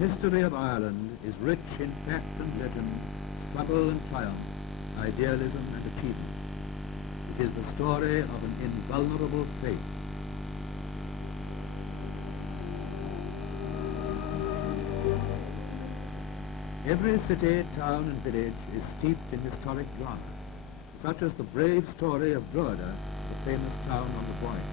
history of Ireland is rich in fact and legend, struggle and triumph, idealism and achievement. It is the story of an invulnerable faith. Every city, town and village is steeped in historic drama, such as the brave story of Drogheda, the famous town on the Boyne.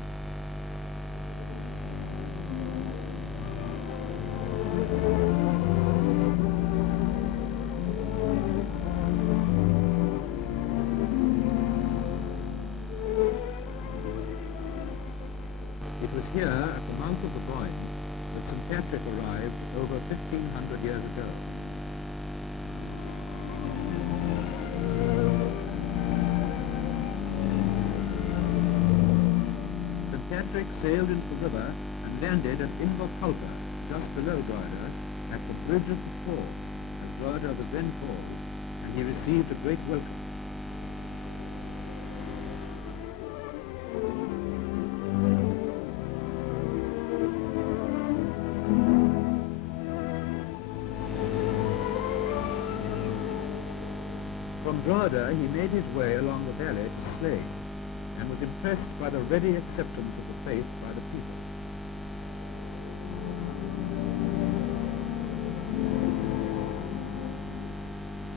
It was here, at the mouth of the Boyne, that St. Patrick arrived over 1,500 years ago. St. Patrick sailed into the river and landed at Inverculper, just below Drogheda, at the bridge of the Fall, as Drogheda was then called, and he received a great welcome. From Drogheda he made his way along the valley to Slade, and was impressed by the ready acceptance of the faith by the people.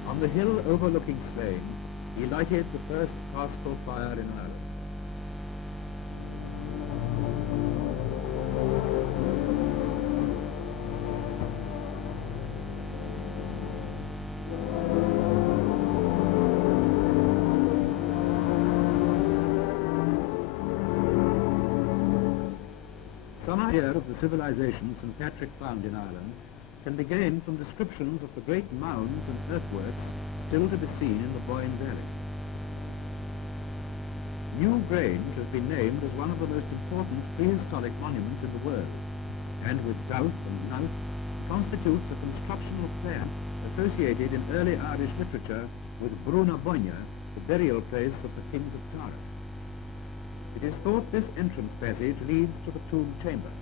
On the hill overlooking Slade, he lighted the first pastoral fire in Ireland. Some idea of the civilization St. Patrick found in Ireland can be gained from descriptions of the great mounds and earthworks still to be seen in the Boyne Valley. New Grange has been named as one of the most important prehistoric monuments in the world, and with Doubt and Louth constitutes a constructional plan associated in early Irish literature with Bruna Boyne, the burial place of the kings of Tara. It is thought this entrance passage leads to the tomb chamber.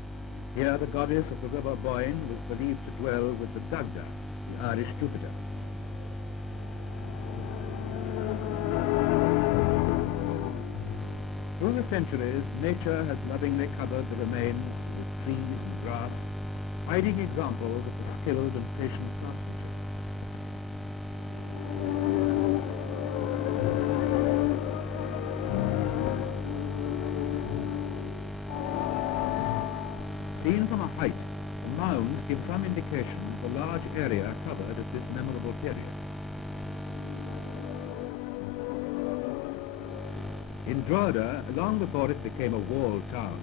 Here the goddess of the river Boyne was believed to dwell with the drogheda, the Irish Jupiter. Through the centuries, nature has lovingly covered the remains with trees and grass, hiding examples of the skilled and patient craftsmanship. Seen from a height, the mounds give some indication of the large area covered at this memorable period. In Drogheda, long before it became a walled town,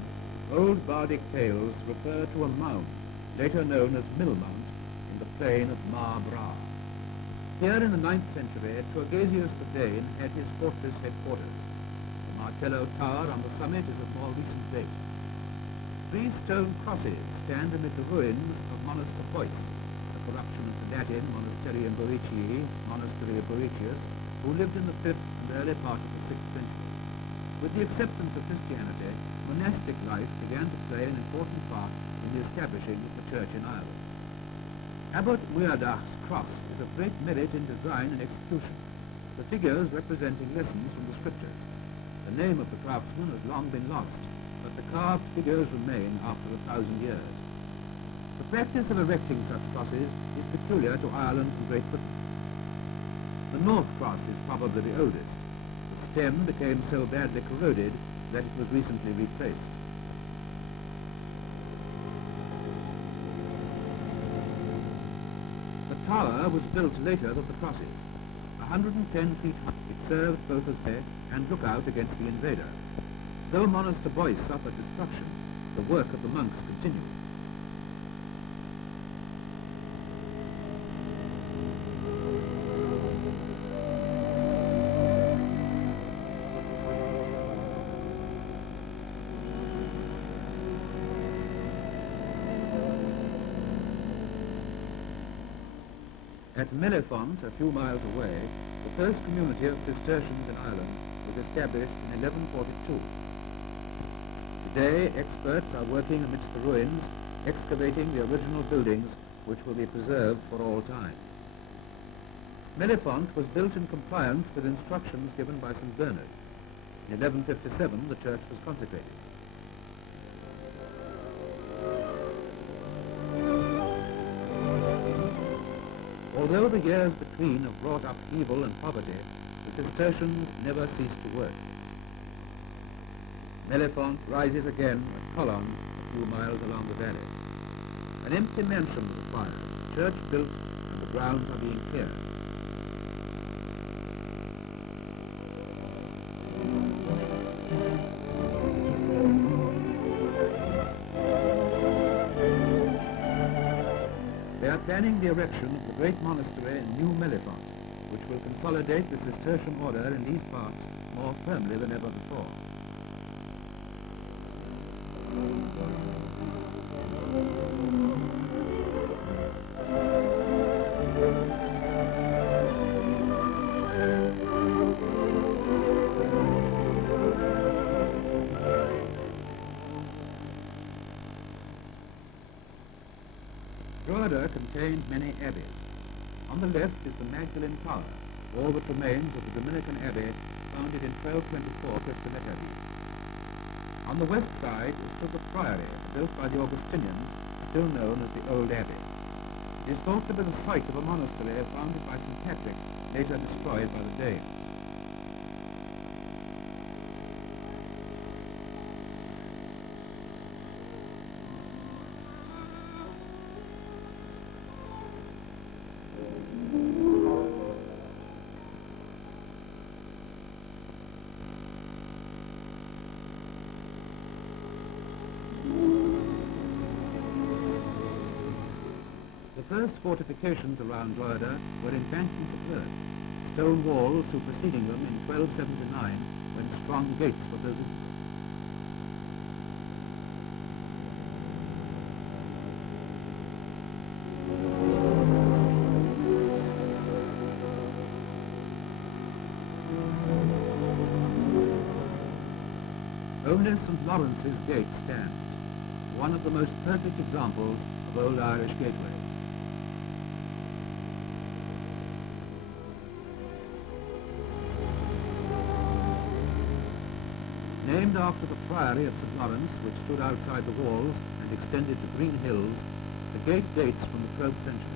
old bardic tales refer to a mound, later known as Millmount, in the plain of Mar Bra. Here in the 9th century, Turgesius the Dane had his fortress headquarters. The Martello Tower on the summit is of more recent date. 3 stone crosses stand amid the ruins of Monaster Boyce, a corruption of the Latin Monasterium Boeticii, Monastery of Boetius, who lived in the 5th and early part of the 6th century. With the acceptance of Christianity, monastic life began to play an important part in the establishing of the church in Ireland. Abbot Muirdach's cross is of great merit in design and execution, the figures representing lessons from the scriptures. The name of the craftsman has long been lost, but the carved figures remain after 1,000 years. The practice of erecting such crosses is peculiar to Ireland and Great Britain. The North Cross is probably the oldest. The stem became so badly corroded that it was recently replaced. The tower was built later than the crosses. 110 feet high, it served both as bed and lookout against the invader. Though Monaster Boyce suffered destruction, the work of the monks continued. At Mellifont, a few miles away, the first community of Cistercians in Ireland was established in 1142. Today, experts are working amidst the ruins, excavating the original buildings which will be preserved for all time. Mellifont was built in compliance with instructions given by St. Bernard. In 1157 the church was consecrated. Although the years between have brought upheaval and poverty, the Cistercians never ceased to work. Mellifont rises again at Colon, a few miles along the valley. An empty mansion was acquired, the church built, and the grounds are being cleared. They are planning the erection of the great monastery in New Mellifont, which will consolidate the Cistercian order in these parts more firmly than ever before. Drogheda contained many abbeys. On the left is the Magdalene Tower, all that remains of the Dominican abbey founded in 1224 Christometabie. On the west side stood the priory, built by the Augustinians, still known as the Old Abbey. It is thought to be the site of a monastery founded by St. Patrick, later destroyed by the Danes. The first fortifications around Drogheda were embankments of earth, stone walls superseding them in 1279 when strong gates were built into them. Only St. Lawrence's Gate stands, one of the most perfect examples of old Irish gateway. Named after the priory of St. Lawrence, which stood outside the walls and extended to green hills, the gate dates from the 12th century.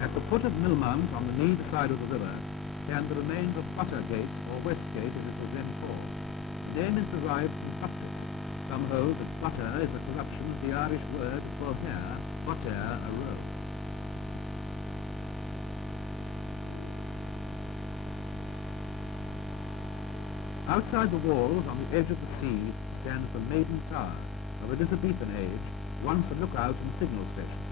At the foot of Millmount, on the lead side of the river, stand the remains of Butter Gate, or West Gate as it was then called. The name is derived from buttress. Some hold that butter is a corruption of the Irish word for hair, butter, a roe. Outside the walls, on the edge of the sea, stands the Maiden Tower, of Elizabethan age, once a lookout and signal station.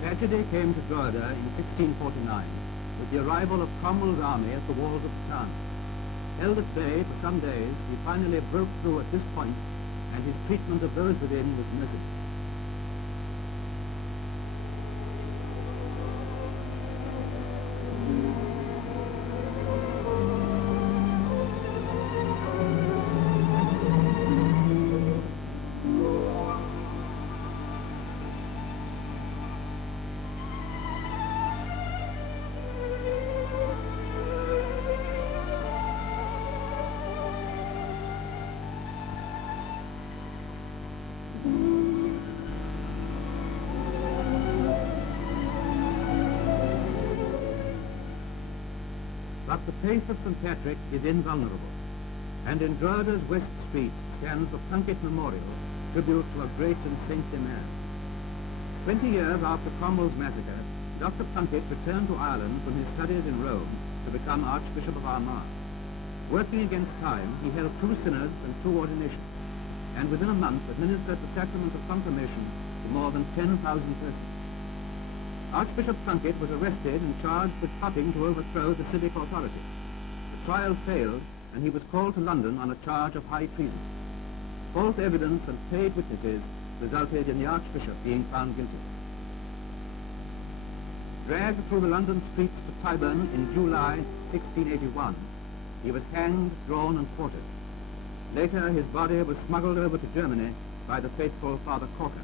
Tragedy came to Drogheda in 1649 with the arrival of Cromwell's army at the walls of the town. Held at bay for some days, he finally broke through at this point, and his treatment of those within was merciful. But the faith of St. Patrick is invulnerable, and in Drogheda's West Street stands the Plunkett Memorial, tribute to a great and saintly man. 20 years after Cromwell's massacre, Dr. Plunkett returned to Ireland from his studies in Rome to become Archbishop of Armagh. Working against time, he held 2 synods and 2 ordinations, and within a month administered the sacrament of confirmation to more than 10,000 persons. Archbishop Plunkett was arrested and charged with plotting to overthrow the civic authority. The trial failed, and he was called to London on a charge of high treason. False evidence and paid witnesses resulted in the Archbishop being found guilty. Dragged through the London streets to Tyburn in July 1681, he was hanged, drawn, and quartered. Later, his body was smuggled over to Germany by the faithful Father Corker.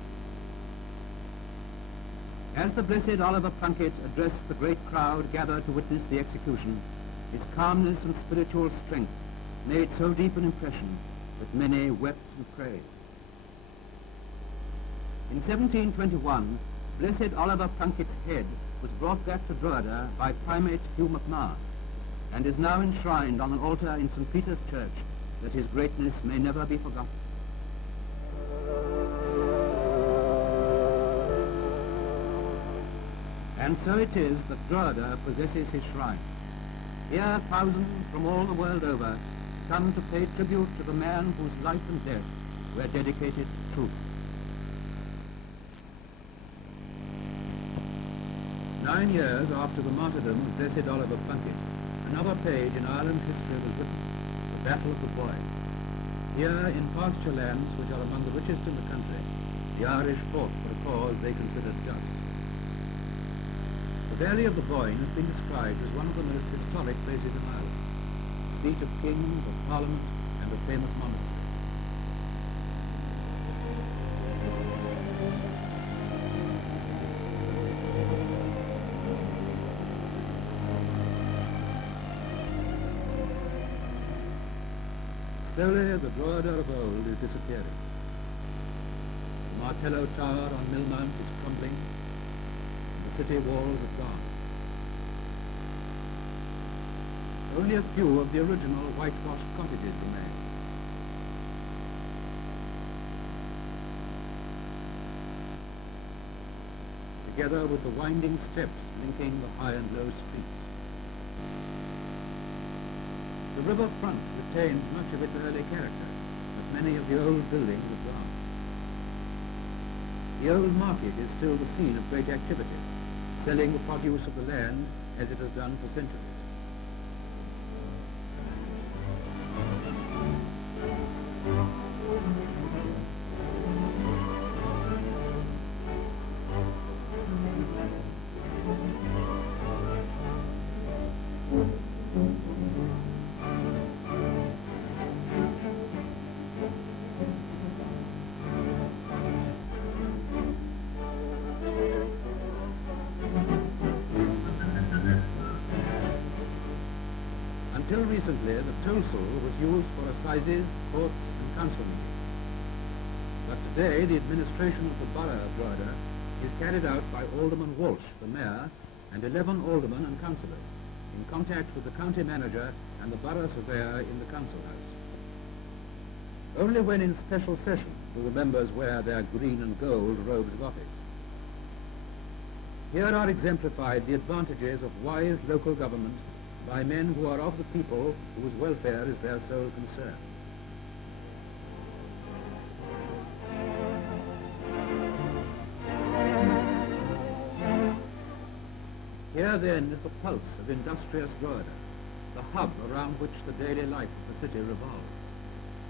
As the Blessed Oliver Plunkett addressed the great crowd gathered to witness the execution, his calmness and spiritual strength made so deep an impression that many wept and prayed. In 1721, Blessed Oliver Plunkett's head was brought back to Drogheda by Primate Hugh MacMahon, and is now enshrined on an altar in St. Peter's Church, that his greatness may never be forgotten. And so it is that Drogheda possesses his shrine. Here thousands from all the world over come to pay tribute to the man whose life and death were dedicated to truth. 9 years after the martyrdom of Blessed Oliver Plunkett, another page in Ireland's history was written, the Battle of the Boyne. Here, in pasture lands which are among the richest in the country, the Irish fought for a cause they considered just. The valley of the Boyne has been described as one of the most historic places in Ireland, the seat of kings, of parliament, and of famous monarchs. Slowly, the Drogheda of old is disappearing. The Martello Tower on Mill Mount is crumbling, and the city walls are gone. Only a few of the original whitewashed cottages remain. Together with the winding steps linking the high and low streets. The river front retains much of its early character, but many of the old buildings are gone. The old market is still the scene of great activity, selling the produce of the land as it has done for centuries. Until recently, the toll-soul was used for assizes, courts, and council meetings. But today, the administration of the borough of Drogheda is carried out by Alderman Walsh, the mayor, and 11 aldermen and councillors, in contact with the county manager and the borough surveyor in the council house. Only when in special session do the members wear their green and gold robes of office. Here are exemplified the advantages of wise local government by men who are of the people, whose welfare is their sole concern. Here then is the pulse of industrious Drogheda, the hub around which the daily life of the city revolves.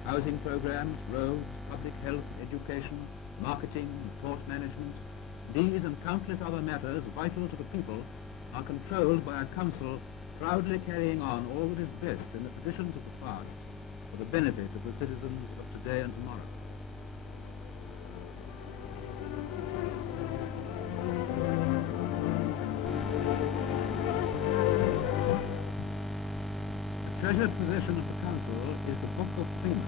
Housing programs, roads, public health, education, marketing, and port management, these and countless other matters vital to the people are controlled by a council proudly carrying on all that is best in the traditions of the past for the benefit of the citizens of today and tomorrow. The treasured possession of the council is the Book of Freemen,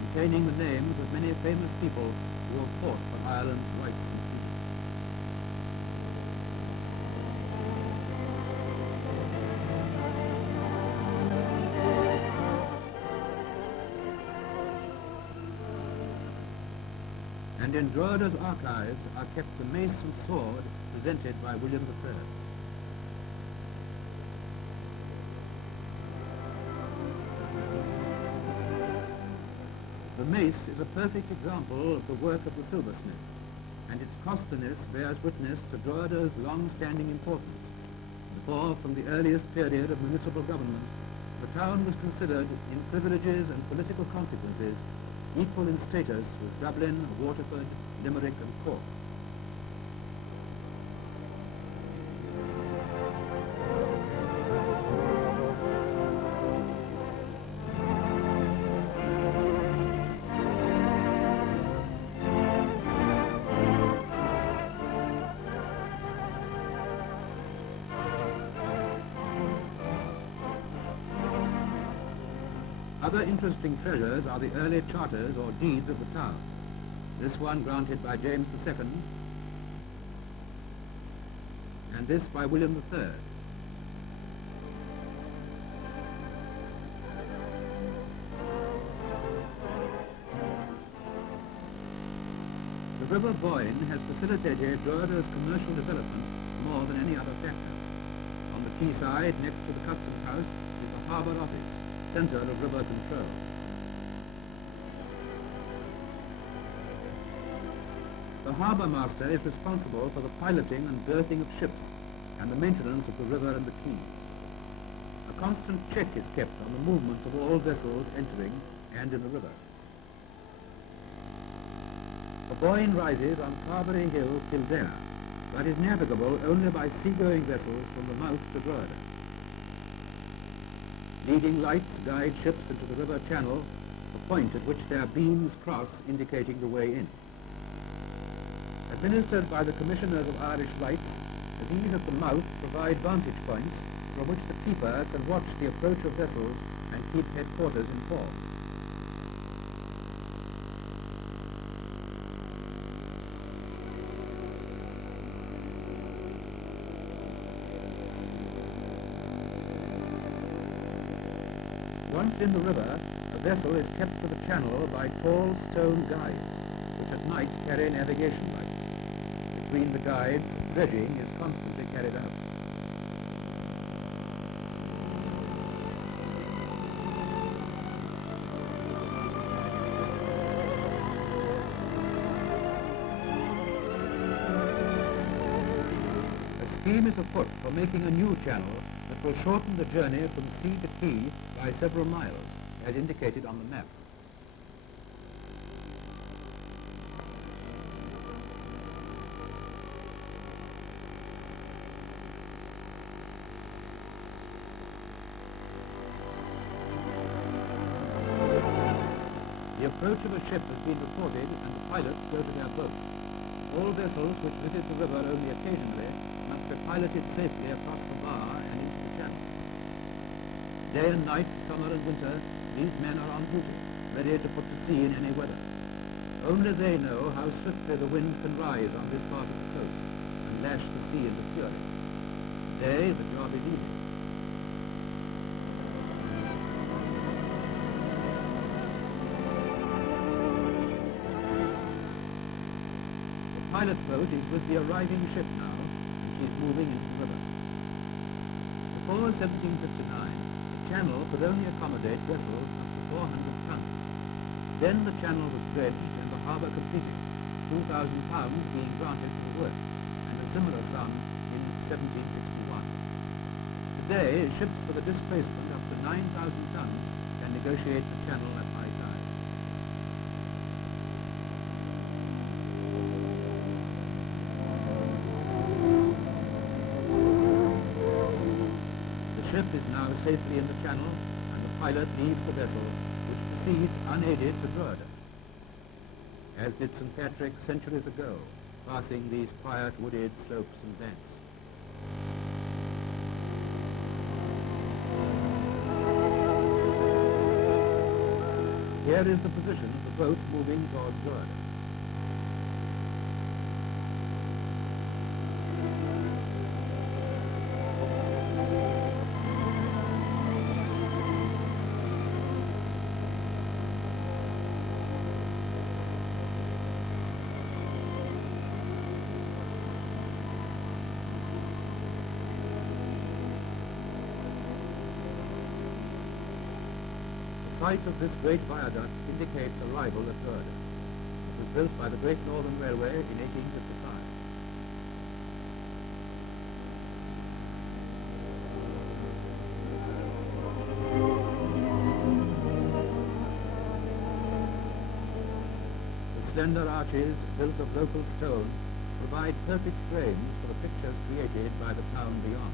containing the names of many famous people who have fought for Ireland's rights and freedom. And in Drogheda's archives are kept the mace and sword presented by William III. The mace is a perfect example of the work of the silversmith, and its costliness bears witness to Drogheda's long-standing importance. For from the earliest period of municipal government, the town was considered in privileges and political consequences equal in status with Dublin, Waterford, Limerick and Cork. Other interesting treasures are the early charters or deeds of the town. This one granted by James II and this by William III. The River Boyne has facilitated Drogheda's commercial development more than any other factor. On the quayside, next to the customs house, is the harbour office, centre of river control. The harbour master is responsible for the piloting and berthing of ships and the maintenance of the river and the quay. A constant check is kept on the movements of all vessels entering and in the river. The Boyne rises on Carberry Hill, Kildare, but is navigable only by seagoing vessels from the mouth to Drogheda. Leading lights guide ships into the river channel, the point at which their beams cross indicating the way in. Administered by the Commissioners of Irish Lights, these at the mouth provide vantage points from which the keeper can watch the approach of vessels and keep headquarters informed. Once in the river, a vessel is kept to the channel by tall stone guides, which at night carry navigation lights. Between the guides, dredging is constantly carried out. A scheme is afoot for making a new channel that will shorten the journey from sea to quay by several miles, as indicated on the map. The approach of a ship has been reported and the pilots go to their boats. All vessels which visit the river only occasionally must be piloted safely across the bar and into the channel. Day and night, summer and winter, these men are on duty, ready to put to sea in any weather. Only they know how swiftly the wind can rise on this part of the coast and lash the sea into fury. Today, the job is easy. The pilot boat is with the arriving ship now, and she is moving into the river. Before 1759, the channel could only accommodate vessels up to 400 tons. Then the channel was dredged and the harbour completed, £2,000 being granted for the work, and a similar sum in 1761. Today, ships for the displacement up to 9,000 tons can negotiate the channel at high tide. The ship is now safely in the channel, and the pilot leaves the vessel, which proceeds unaided to Drogheda, as did St. Patrick centuries ago, passing these quiet wooded slopes and banks. Here is the position of the boat moving towards Drogheda. height of this great viaduct indicates arrival at Drogheda. It was built by the Great Northern Railway in 1855. The slender arches, built of local stone, provide perfect frames for the pictures created by the town beyond.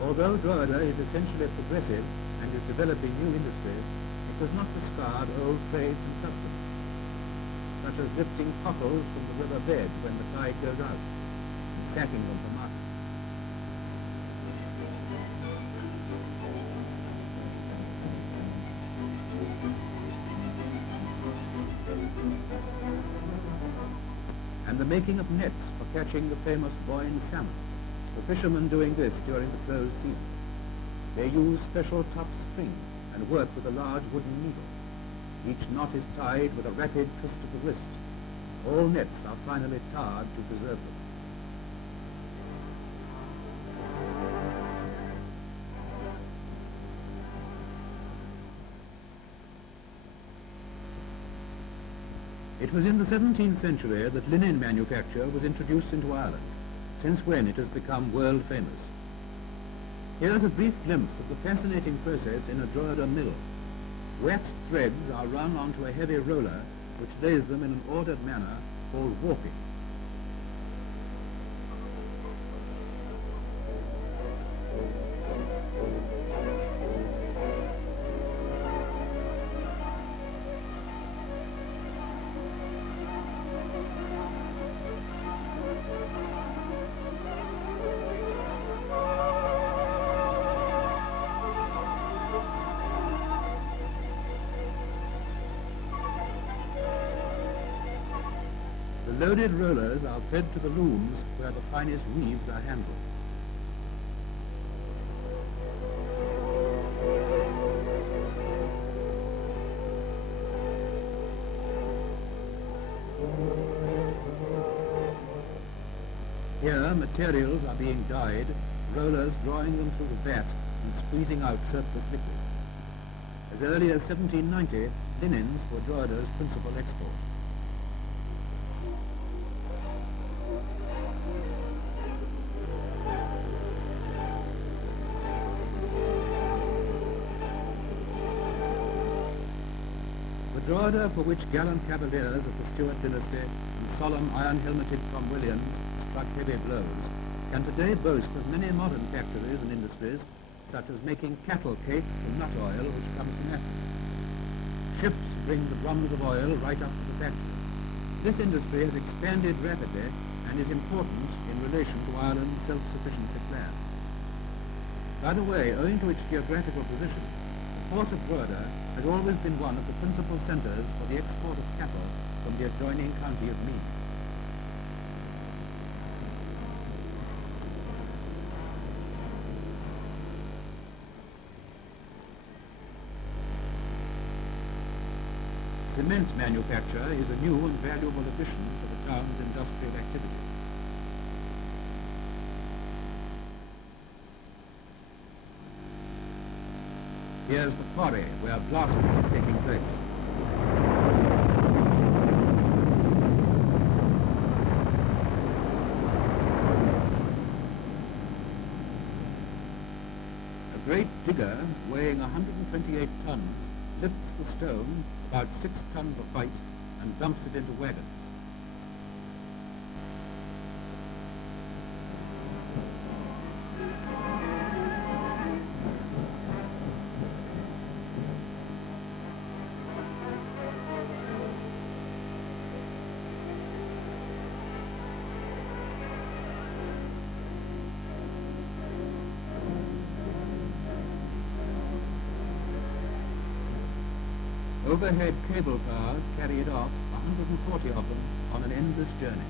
Although Drogheda is essentially progressive and is developing new industries, it does not discard old trades and customs, such as lifting cockles from the river bed when the tide goes out and sacking them for market. And the making of nets for catching the famous Boyne salmon, the fishermen doing this during the closed season. They use special tough string and work with a large wooden needle. Each knot is tied with a rapid twist of the wrist. All nets are finally tarred to preserve them. It was in the 17th century that linen manufacture was introduced into Ireland, since when it has become world famous. Here's a brief glimpse of the fascinating process in a Drogheda mill. Wet threads are run onto a heavy roller which lays them in an ordered manner called warping. The loaded rollers are fed to the looms where the finest weaves are handled. Here, materials are being dyed, rollers drawing them through the vat and squeezing out surplus liquid. As early as 1790, linens were Drogheda's principal export. The Drogheda for which gallant cavaliers of the Stuart dynasty and solemn iron-helmeted Cromwellians struck heavy blows can today boast of many modern factories and industries, such as making cattle cake from nut oil which comes from Africa. Ships bring the drums of oil right up to the factory. This industry has expanded rapidly and is important in relation to Ireland's self-sufficiency plan. By the way, owing to its geographical position, the port of Drogheda has always been one of the principal centres for the export of cattle from the adjoining county of Meath. Cement manufacture is a new and valuable addition to the town's industrial activity. Here's the quarry where blasting is taking place. A great digger weighing 128 tons lifts the stone, about 6 tons of height, and dumps it into wagons. Overhead cable cars carried off 140 of them on an endless journey.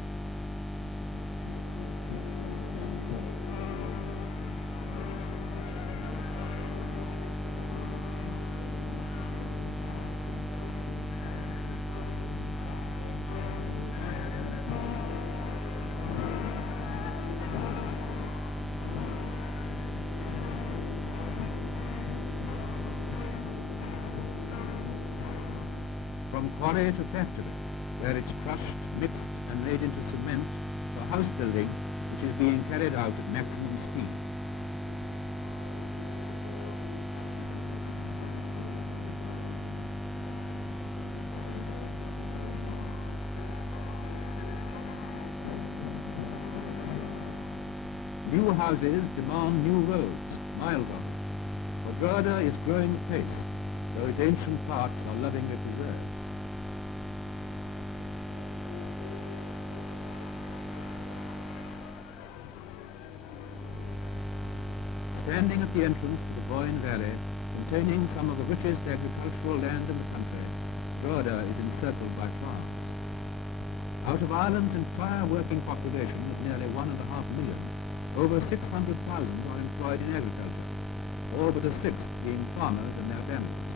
from quarry to factory, where it's crushed, mixed and made into cement for house building, which is being carried out at maximum speed. New houses demand new roads, miles of it, for Drogheda is growing apace, though its ancient parts are lovingly preserved. Standing at the entrance to the Boyne Valley, containing some of the richest agricultural land in the country, Drogheda is encircled by farms. Out of Ireland's entire working population of nearly 1.5 million, over 600,000 are employed in agriculture, all but a sixth being farmers and their families.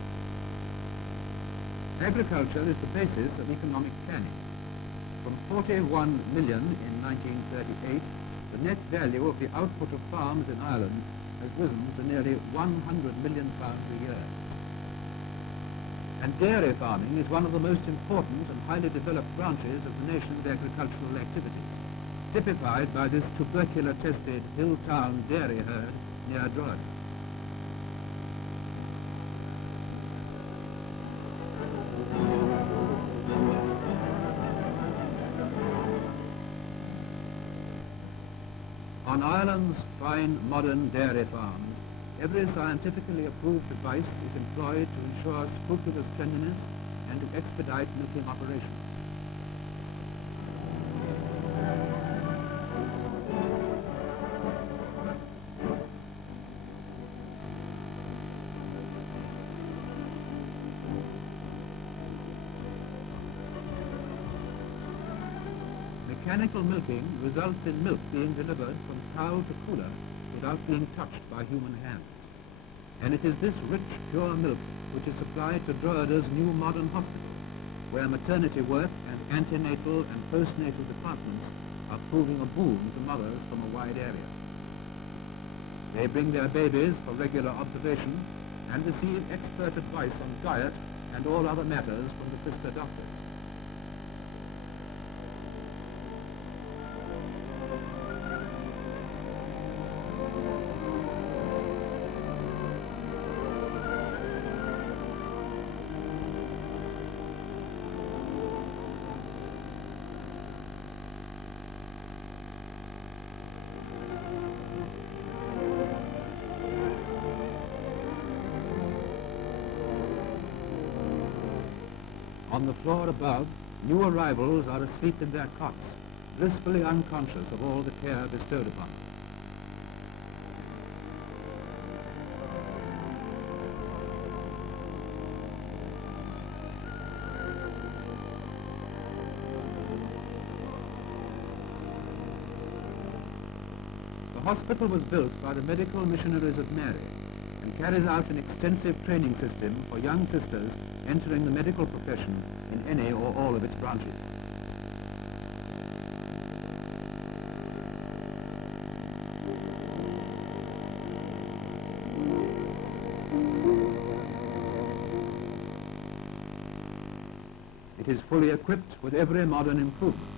Agriculture is the basis of economic planning. From 41 million in 1938, the net value of the output of farms in Ireland has risen to nearly 100 million pounds a year. And dairy farming is one of the most important and highly developed branches of the nation's agricultural activity, typified by this tubercular-tested hill town dairy herd near Drogheda. On Ireland's fine modern dairy farms, every scientifically approved device is employed to ensure scrupulous cleanliness and to expedite milking operations. Mechanical milking results in milk being delivered from cow to cooler without being touched by human hands. And it is this rich, pure milk which is supplied to Drogheda's new modern hospital, where maternity work and antenatal and postnatal departments are proving a boon to mothers from a wide area. They bring their babies for regular observation and receive expert advice on diet and all other matters from the sister doctors. On the floor above, new arrivals are asleep in their cots, blissfully unconscious of all the care bestowed upon them. The hospital was built by the medical missionaries of Mary and carries out an extensive training system for young sisters entering the medical profession in any or all of its branches. It is fully equipped with every modern improvement,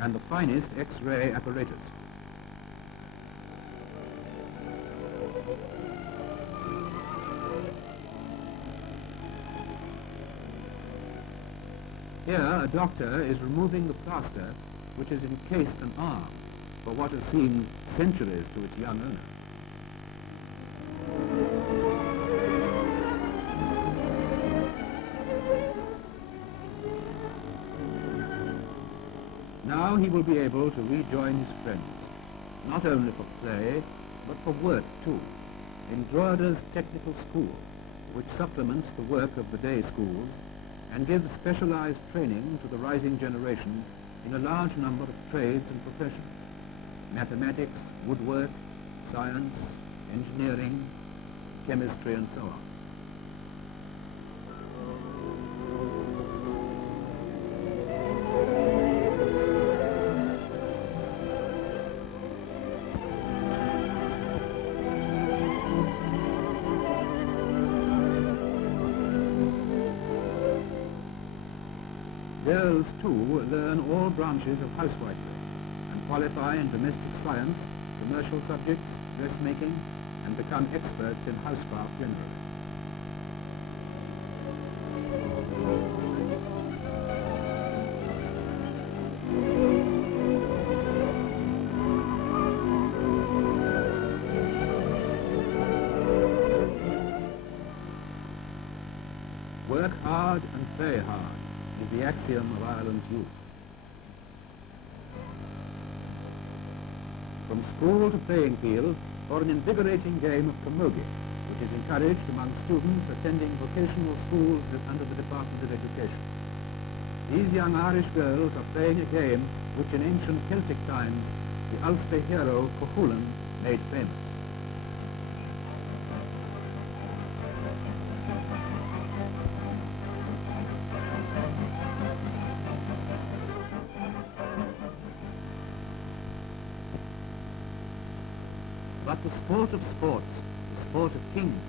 and the finest X-ray apparatus. Here, a doctor is removing the plaster which has encased an arm for what has seemed centuries to its young owner. Now he will be able to rejoin his friends, not only for play, but for work too, in Drogheda's technical school, which supplements the work of the day schools and gives specialized training to the rising generation in a large number of trades and professions: mathematics, woodwork, science, engineering, chemistry, and so on. Girls, too, learn all branches of housewifery and qualify in domestic science, commercial subjects, dressmaking, and become experts in housecraft generally. Work hard and play hard is the axiom of Ireland's youth. From school to playing field, or an invigorating game of camogie, which is encouraged among students attending vocational schools under the Department of Education. These young Irish girls are playing a game which in ancient Celtic times the Ulster hero Cuchulainn made famous. But the sport of sports, the sport of kings,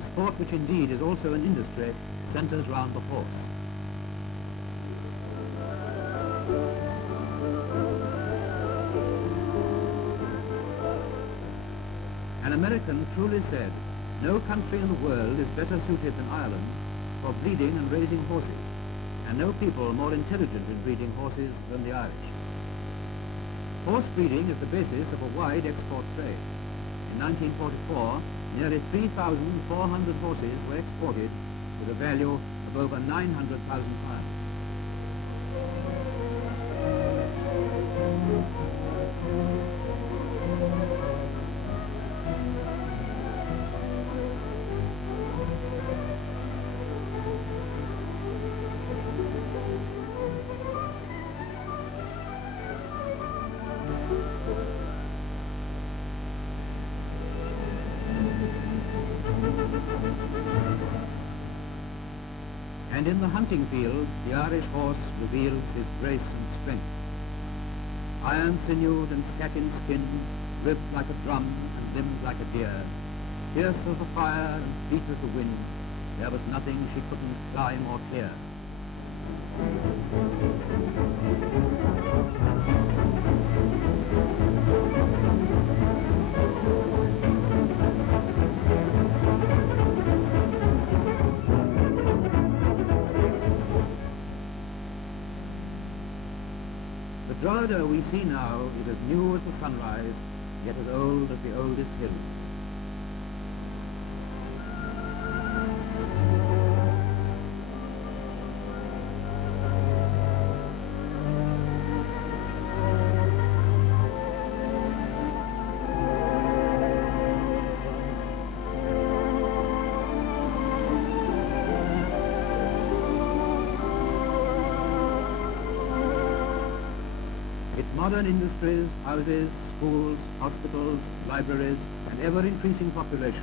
the sport which indeed is also an industry, centres round the horse. An American truly said, no country in the world is better suited than Ireland for breeding and raising horses, and no people more intelligent in breeding horses than the Irish. Horse breeding is the basis of a wide export trade. In 1944, nearly 3,400 horses were exported with a value of over £900,000. And in the hunting field, the Irish horse reveals his grace and strength. Iron-sinewed and satin-skinned, ribbed like a drum and limbed like a deer, fierce as the fire and fleet as the wind, there was nothing she couldn't climb or clear. The drogheda we see now is as new as the sunrise, yet as old as the oldest hills. Its modern industries, houses, schools, hospitals, libraries, and ever-increasing population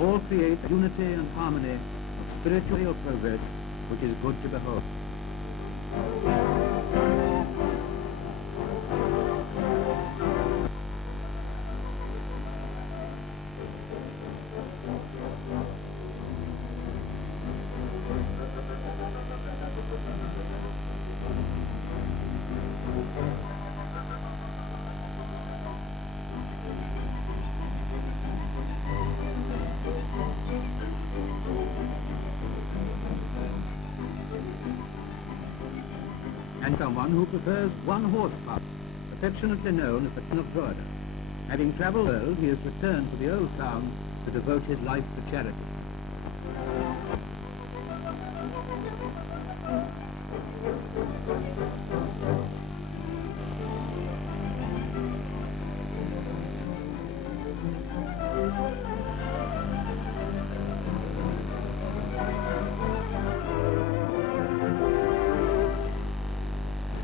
all create a unity and harmony of spiritual progress which is good to behold. And someone who prefers one horsepower, affectionately known as the King of Drogheda. Having travelled the world, he has returned to the old town to devote his life to charity.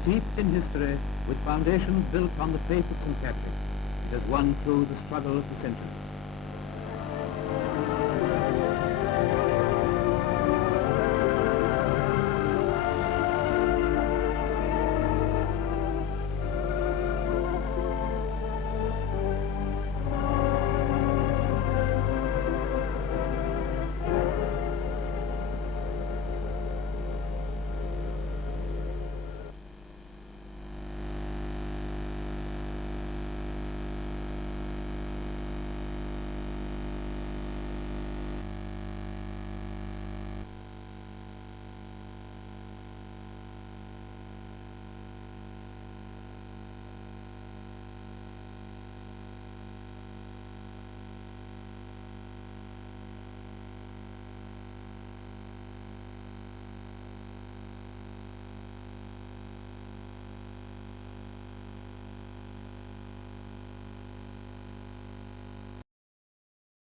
Steeped in history, with foundations built on the faith of St. Catherick, it has won through the struggle of the centuries.